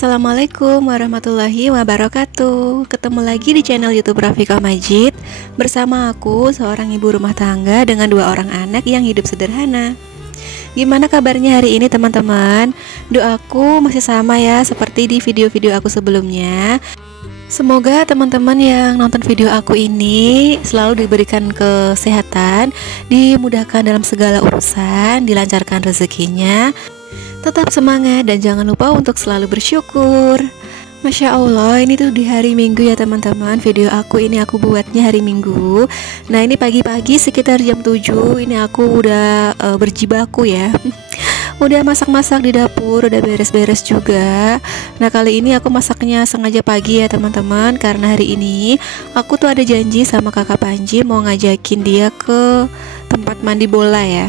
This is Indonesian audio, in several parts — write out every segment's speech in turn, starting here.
Assalamualaikum warahmatullahi wabarakatuh. Ketemu lagi di channel YouTube Rafiqah Majid. Bersama aku, seorang ibu rumah tangga dengan 2 orang anak yang hidup sederhana. Gimana kabarnya hari ini teman-teman? Doaku masih sama ya seperti di video-video aku sebelumnya. Semoga teman-teman yang nonton video aku ini selalu diberikan kesehatan, dimudahkan dalam segala urusan, dilancarkan rezekinya. Tetap semangat dan jangan lupa untuk selalu bersyukur. Masya Allah, ini tuh di hari Minggu ya teman-teman. Video aku ini aku buatnya hari Minggu. Nah ini pagi-pagi sekitar jam 7. Ini aku udah berjibaku ya. Udah masak-masak di dapur, udah beres-beres juga. Nah kali ini aku masaknya sengaja pagi ya teman-teman, karena hari ini aku tuh ada janji sama kakak Panji mau ngajakin dia ke tempat mandi bola ya.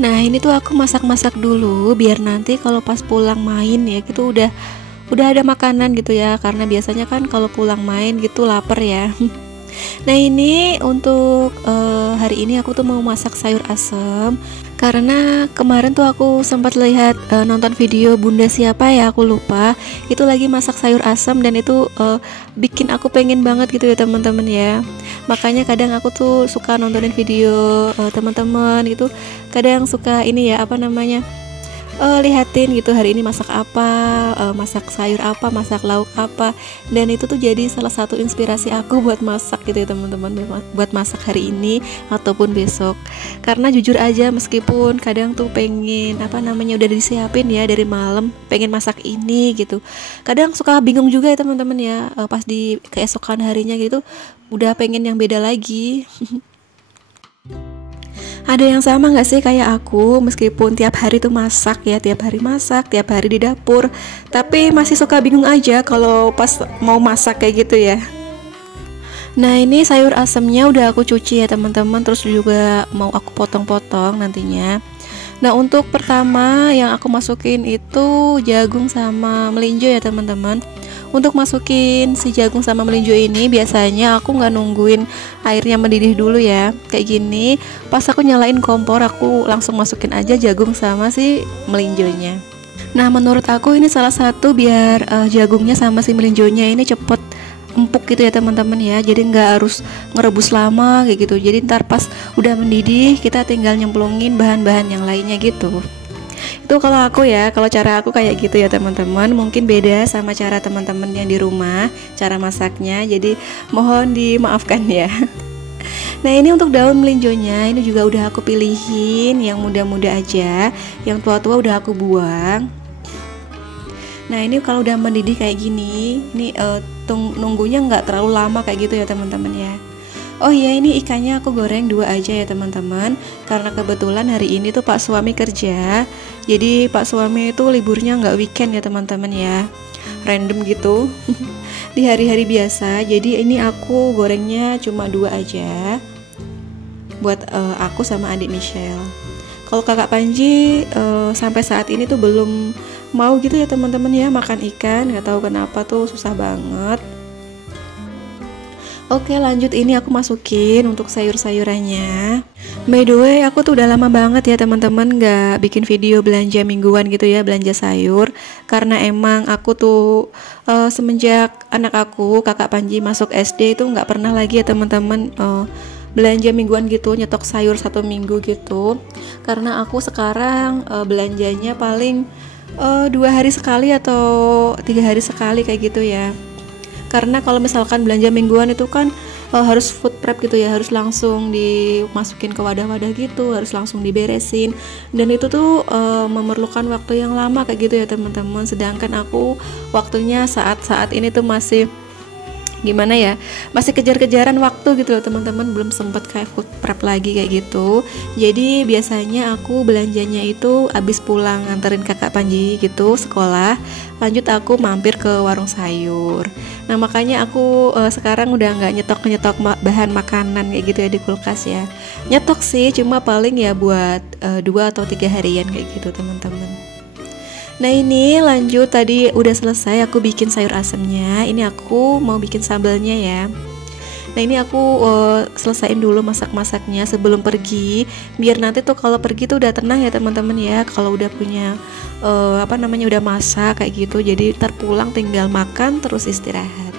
Nah ini tuh aku masak-masak dulu biar nanti kalau pas pulang main ya gitu udah ada makanan gitu ya, karena biasanya kan kalau pulang main gitu lapar ya. Nah ini untuk hari ini aku tuh mau masak sayur asem, karena kemarin tuh aku sempat lihat nonton video bunda siapa ya aku lupa, itu lagi masak sayur asem dan itu bikin aku pengen banget gitu ya teman-teman ya. Makanya kadang aku tuh suka nontonin video teman-teman gitu, kadang suka ini ya apa namanya, lihatin gitu hari ini masak apa, masak sayur apa, masak lauk apa, dan itu tuh jadi salah satu inspirasi aku buat masak gitu ya teman-teman, buat masak hari ini ataupun besok. Karena jujur aja meskipun kadang tuh pengen apa namanya udah disiapin ya dari malam, pengen masak ini gitu, kadang suka bingung juga ya teman-teman ya, pas di keesokan harinya gitu udah pengen yang beda lagi. Ada yang sama gak sih kayak aku, meskipun tiap hari tuh masak ya, tiap hari masak, tiap hari di dapur, tapi masih suka bingung aja kalau pas mau masak kayak gitu ya. Nah ini sayur asemnya udah aku cuci ya teman-teman, terus juga mau aku potong-potong nantinya. Nah untuk pertama yang aku masukin itu jagung sama melinjo ya teman-teman. Untuk masukin si jagung sama melinjo ini biasanya aku nggak nungguin airnya mendidih dulu ya. Kayak gini, pas aku nyalain kompor aku langsung masukin aja jagung sama si melinjonya. Nah menurut aku ini salah satu biar jagungnya sama si melinjonya ini cepet empuk gitu ya teman-teman ya. Jadi nggak harus ngerebus lama kayak gitu. Jadi ntar pas udah mendidih kita tinggal nyemplungin bahan-bahan yang lainnya gitu. Itu kalau aku ya, kalau cara aku kayak gitu ya teman-teman. Mungkin beda sama cara teman-teman yang di rumah cara masaknya, jadi mohon dimaafkan ya. Nah ini untuk daun melinjonya ini juga udah aku pilihin yang muda-muda aja, yang tua-tua udah aku buang. Nah ini kalau udah mendidih kayak gini, ini nunggunya nggak terlalu lama kayak gitu ya teman-teman ya. Oh iya ini ikannya aku goreng 2 aja ya teman-teman, karena kebetulan hari ini tuh Pak suami kerja, jadi Pak suami itu liburnya nggak weekend ya teman-teman ya, random gitu di hari-hari biasa. Jadi ini aku gorengnya cuma 2 aja buat aku sama adik Michelle. Kalau kakak Panji sampai saat ini tuh belum mau gitu ya teman-teman ya makan ikan, nggak tahu kenapa tuh susah banget. Oke lanjut, ini aku masukin untuk sayur-sayurannya. By the way aku tuh udah lama banget ya teman-teman gak bikin video belanja mingguan gitu ya, belanja sayur. Karena emang aku tuh semenjak anak aku kakak Panji masuk SD itu gak pernah lagi ya teman-teman belanja mingguan gitu, nyetok sayur 1 minggu gitu. Karena aku sekarang belanjanya paling 2 hari sekali atau 3 hari sekali kayak gitu ya. Karena kalau misalkan belanja mingguan itu kan harus food prep gitu ya, harus langsung dimasukin ke wadah-wadah gitu, harus langsung diberesin, dan itu tuh memerlukan waktu yang lama kayak gitu ya teman-teman. Sedangkan aku waktunya saat ini tuh masih gimana ya, masih kejar-kejaran waktu gitu loh teman-teman, belum sempet kayak food prep lagi kayak gitu. Jadi biasanya aku belanjanya itu abis pulang nganterin kakak Panji gitu sekolah, lanjut aku mampir ke warung sayur. Nah makanya aku sekarang udah nggak nyetok bahan makanan kayak gitu ya di kulkas ya. Nyetok sih cuma paling ya buat 2 atau 3 harian kayak gitu teman-teman. Nah ini lanjut, tadi udah selesai aku bikin sayur asemnya. Ini aku mau bikin sambalnya ya. Nah ini aku selesaiin dulu masak-masaknya sebelum pergi, biar nanti tuh kalau pergi tuh udah tenang ya teman-teman ya. Kalau udah punya udah masak kayak gitu, jadi terpulang tinggal makan terus istirahat.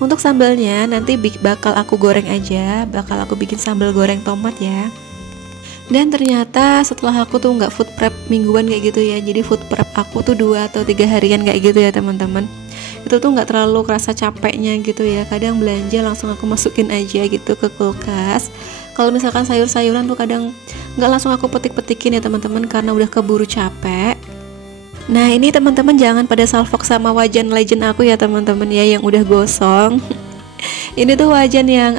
Untuk sambalnya nanti bakal aku goreng aja, bakal aku bikin sambal goreng tomat ya. Dan ternyata setelah aku tuh nggak food prep mingguan kayak gitu ya, jadi food prep aku tuh 2 atau 3 harian kayak gitu ya teman-teman. Itu tuh nggak terlalu kerasa capeknya gitu ya. Kadang belanja langsung aku masukin aja gitu ke kulkas. Kalau misalkan sayur-sayuran tuh kadang nggak langsung aku petik-petikin ya teman-teman, karena udah keburu capek. Nah ini teman-teman jangan pada salfok sama wajan legend aku ya teman-teman ya, yang udah gosong. Ini tuh wajan yang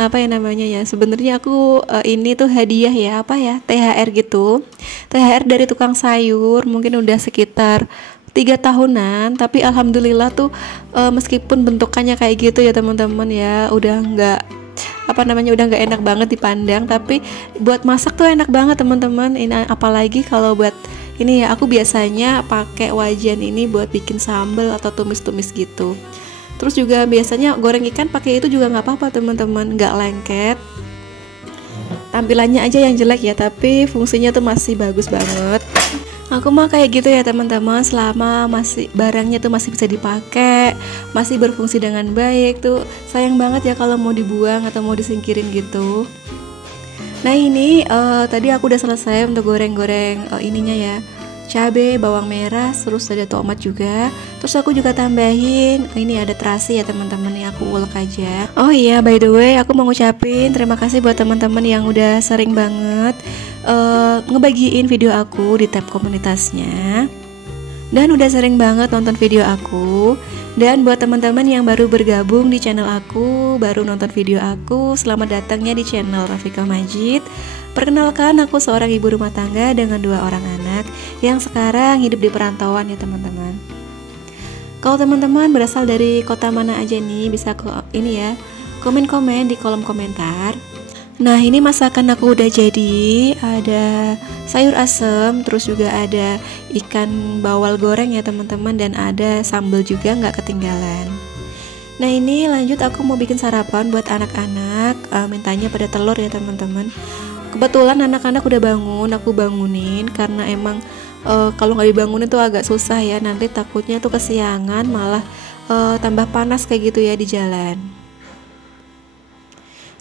sebenarnya aku ini tuh hadiah ya, THR gitu, THR dari tukang sayur, mungkin udah sekitar 3 tahunan, tapi alhamdulillah tuh meskipun bentukannya kayak gitu ya teman-teman ya, udah nggak enak banget dipandang, tapi buat masak tuh enak banget teman-teman. Ini apalagi kalau buat ini ya, aku biasanya pakai wajan ini buat bikin sambal atau tumis-tumis gitu. Terus juga biasanya goreng ikan pakai itu juga nggak apa-apa teman-teman, nggak lengket. Tampilannya aja yang jelek ya, tapi fungsinya tuh masih bagus banget. Aku mah kayak gitu ya teman-teman, selama masih barangnya tuh masih bisa dipakai, masih berfungsi dengan baik tuh sayang banget ya kalau mau dibuang atau mau disingkirin gitu. Nah ini tadi aku udah selesai untuk goreng-goreng ininya ya, cabai, bawang merah, terus ada tomat juga. Terus aku juga tambahin ini ada terasi ya teman-teman, yang aku ulek aja. Oh iya, by the way aku mau ngucapin terima kasih buat teman-teman yang udah sering banget ngebagiin video aku di tab komunitasnya, dan udah sering banget nonton video aku. Dan buat teman-teman yang baru bergabung di channel aku, baru nonton video aku, selamat datangnya di channel Rafika Majid. Perkenalkan, aku seorang ibu rumah tangga dengan 2 orang anak yang sekarang hidup di perantauan ya teman-teman. Kalau teman-teman berasal dari kota mana aja nih, bisa komen-komen di kolom komentar. Nah ini masakan aku udah jadi, ada sayur asem, terus juga ada ikan bawal goreng ya teman-teman, dan ada sambal juga nggak ketinggalan. Nah ini lanjut aku mau bikin sarapan buat anak-anak, mintanya pada telur ya teman-teman. Kebetulan anak-anak udah bangun, aku bangunin karena emang kalau nggak dibangunin tuh agak susah ya, nanti takutnya tuh kesiangan malah tambah panas kayak gitu ya di jalan.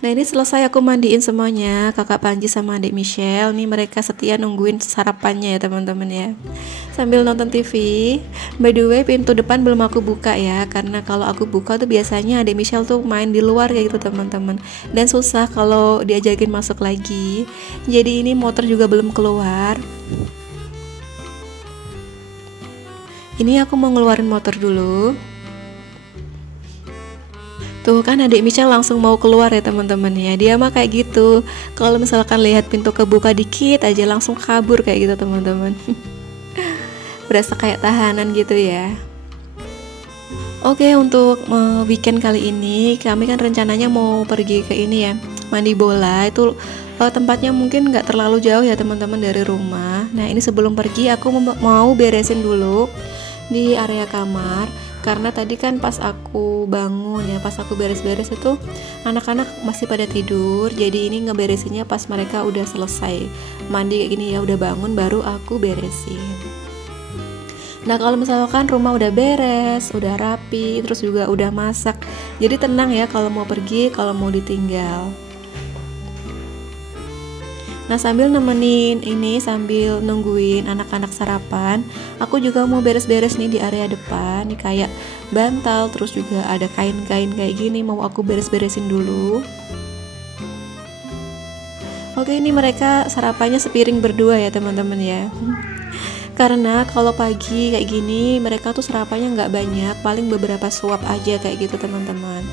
Nah ini selesai aku mandiin semuanya, kakak Panji sama adik Michelle nih, mereka setia nungguin sarapannya ya teman-teman ya, sambil nonton TV. By the way pintu depan belum aku buka ya, karena kalau aku buka tuh biasanya adik Michelle tuh main di luar kayak gitu teman-teman, dan susah kalau diajakin masuk lagi. Jadi ini motor juga belum keluar. Ini aku mau ngeluarin motor dulu. Tuh kan adik Michelle langsung mau keluar ya teman-teman ya. Dia mah kayak gitu, kalau misalkan lihat pintu kebuka dikit aja langsung kabur kayak gitu teman-teman. Berasa kayak tahanan gitu ya. Oke, untuk weekend kali ini kami kan rencananya mau pergi ke ini ya, mandi bola. Itu tempatnya mungkin nggak terlalu jauh ya teman-teman dari rumah. Nah ini sebelum pergi aku mau beresin dulu di area kamar, karena tadi kan pas aku bangun ya, pas aku beres-beres itu anak-anak masih pada tidur. Jadi ini ngeberesinnya pas mereka udah selesai mandi kayak gini ya, udah bangun baru aku beresin. Nah kalau misalkan rumah udah beres, udah rapi, terus juga udah masak, jadi tenang ya kalau mau pergi, kalau mau ditinggal. Nah sambil nemenin ini, sambil nungguin anak-anak sarapan, aku juga mau beres-beres nih di area depan. Nih kayak bantal, terus juga ada kain-kain kayak gini, mau aku beres-beresin dulu. Oke, ini mereka sarapannya sepiring berdua ya teman-teman ya. Karena kalau pagi kayak gini mereka tuh sarapannya nggak banyak, paling beberapa suap aja kayak gitu teman-teman.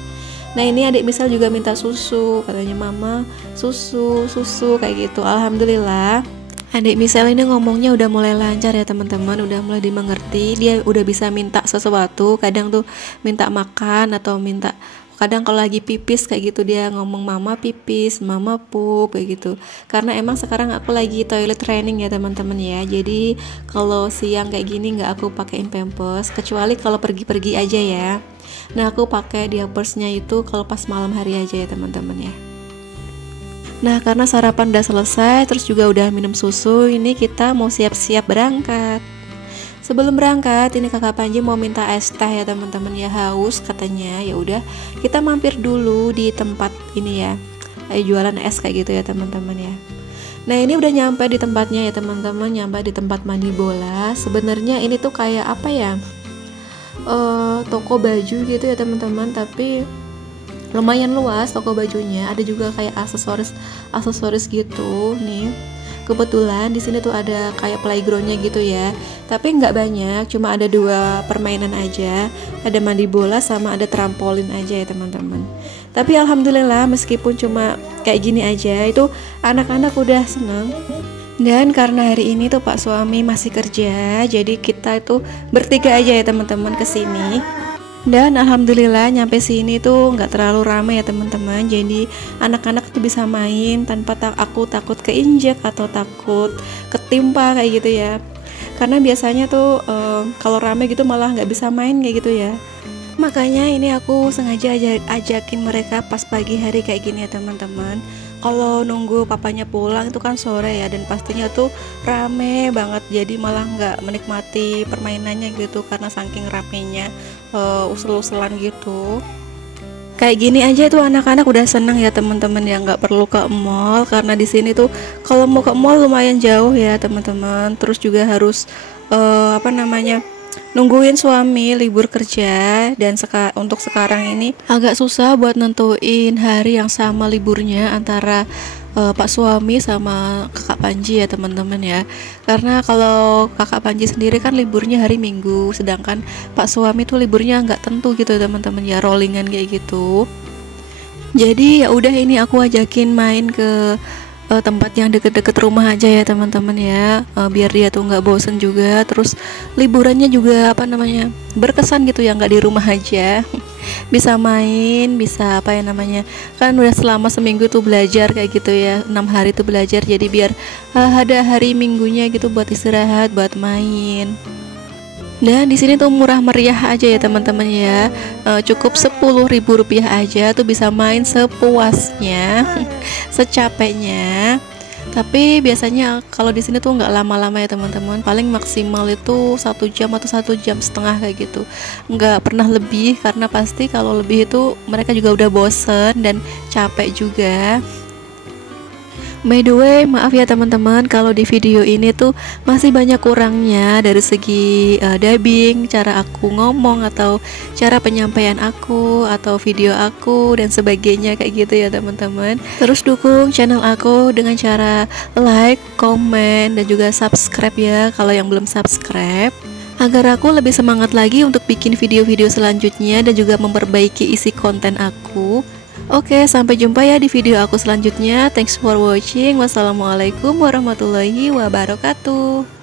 Nah ini adik Misal juga minta susu, katanya mama susu kayak gitu. Alhamdulillah adik Misal ini ngomongnya udah mulai lancar ya teman-teman, udah mulai dimengerti. Dia udah bisa minta sesuatu, kadang tuh minta makan atau minta Kadang kalau lagi pipis kayak gitu dia ngomong mama pipis, mama pup kayak gitu. Karena emang sekarang aku lagi toilet training ya teman-teman ya. Jadi kalau siang kayak gini nggak aku pakein pampers, kecuali kalau pergi-pergi aja ya. Nah aku pakai diapersnya itu kalau pas malam hari aja ya teman-teman ya. Nah karena sarapan udah selesai, terus juga udah minum susu, ini kita mau siap-siap berangkat. Sebelum berangkat, ini kakak Panji mau minta es teh ya teman-teman ya, haus katanya. Ya udah, kita mampir dulu di tempat ini ya, jualan es kayak gitu ya teman-teman ya. Nah ini udah nyampe di tempatnya ya teman-teman, nyampe di tempat mandi bola. Sebenarnya ini tuh kayak apa ya, toko baju gitu ya teman-teman, tapi lumayan luas toko bajunya. Ada juga kayak aksesoris gitu nih. Kebetulan di sini tuh ada kayak playgroundnya gitu ya, tapi nggak banyak, cuma ada 2 permainan aja, ada mandi bola sama ada trampolin aja ya teman-teman. Tapi alhamdulillah meskipun cuma kayak gini aja, itu anak-anak udah seneng. Dan karena hari ini tuh Pak suami masih kerja, jadi kita itu bertiga aja ya teman-teman kesini. Dan alhamdulillah nyampe sini tuh nggak terlalu ramai ya teman-teman. Jadi anak-anak tuh bisa main tanpa aku takut keinjek atau takut ketimpa kayak gitu ya. Karena biasanya tuh kalau ramai gitu malah nggak bisa main kayak gitu ya. Makanya ini aku sengaja ajakin mereka pas pagi hari kayak gini ya teman-teman. Kalau nunggu papanya pulang itu kan sore ya, dan pastinya tuh rame banget, jadi malah nggak menikmati permainannya gitu karena saking ramenya, usel-uselan gitu. Kayak gini aja tuh anak-anak udah seneng ya teman-teman ya, nggak perlu ke mall, karena di sini tuh kalau mau ke mall lumayan jauh ya teman-teman. Terus juga harus nungguin suami libur kerja, dan untuk sekarang ini agak susah buat nentuin hari yang sama liburnya antara Pak suami sama kakak Panji ya teman-teman ya. Karena kalau kakak Panji sendiri kan liburnya hari Minggu, sedangkan Pak suami tuh liburnya nggak tentu gitu teman-teman ya, rollingan kayak gitu. Jadi ya udah, ini aku ajakin main ke tempat yang deket-deket rumah aja ya teman-teman ya, biar dia tuh nggak bosen juga, terus liburannya juga berkesan gitu ya, nggak di rumah aja. Bisa main, bisa kan udah selama seminggu tuh belajar kayak gitu ya, 6 hari tuh belajar, jadi biar ada hari minggunya gitu buat istirahat, buat main. Dan di sini tuh murah meriah aja ya teman-teman ya, cukup Rp10.000 aja tuh bisa main sepuasnya, secapeknya. Tapi biasanya kalau di sini tuh nggak lama-lama ya teman-teman, paling maksimal itu 1 jam atau 1,5 jam kayak gitu, nggak pernah lebih, karena pasti kalau lebih itu mereka juga udah bosen dan capek juga. By the way, maaf ya teman-teman kalau di video ini tuh masih banyak kurangnya dari segi dubbing, cara aku ngomong atau cara penyampaian aku atau video aku dan sebagainya kayak gitu ya teman-teman. Terus dukung channel aku dengan cara like, komen, dan juga subscribe ya kalau yang belum subscribe, agar aku lebih semangat lagi untuk bikin video-video selanjutnya dan juga memperbaiki isi konten aku. Oke, sampai jumpa ya di video aku selanjutnya. Thanks for watching. Wassalamualaikum warahmatullahi wabarakatuh.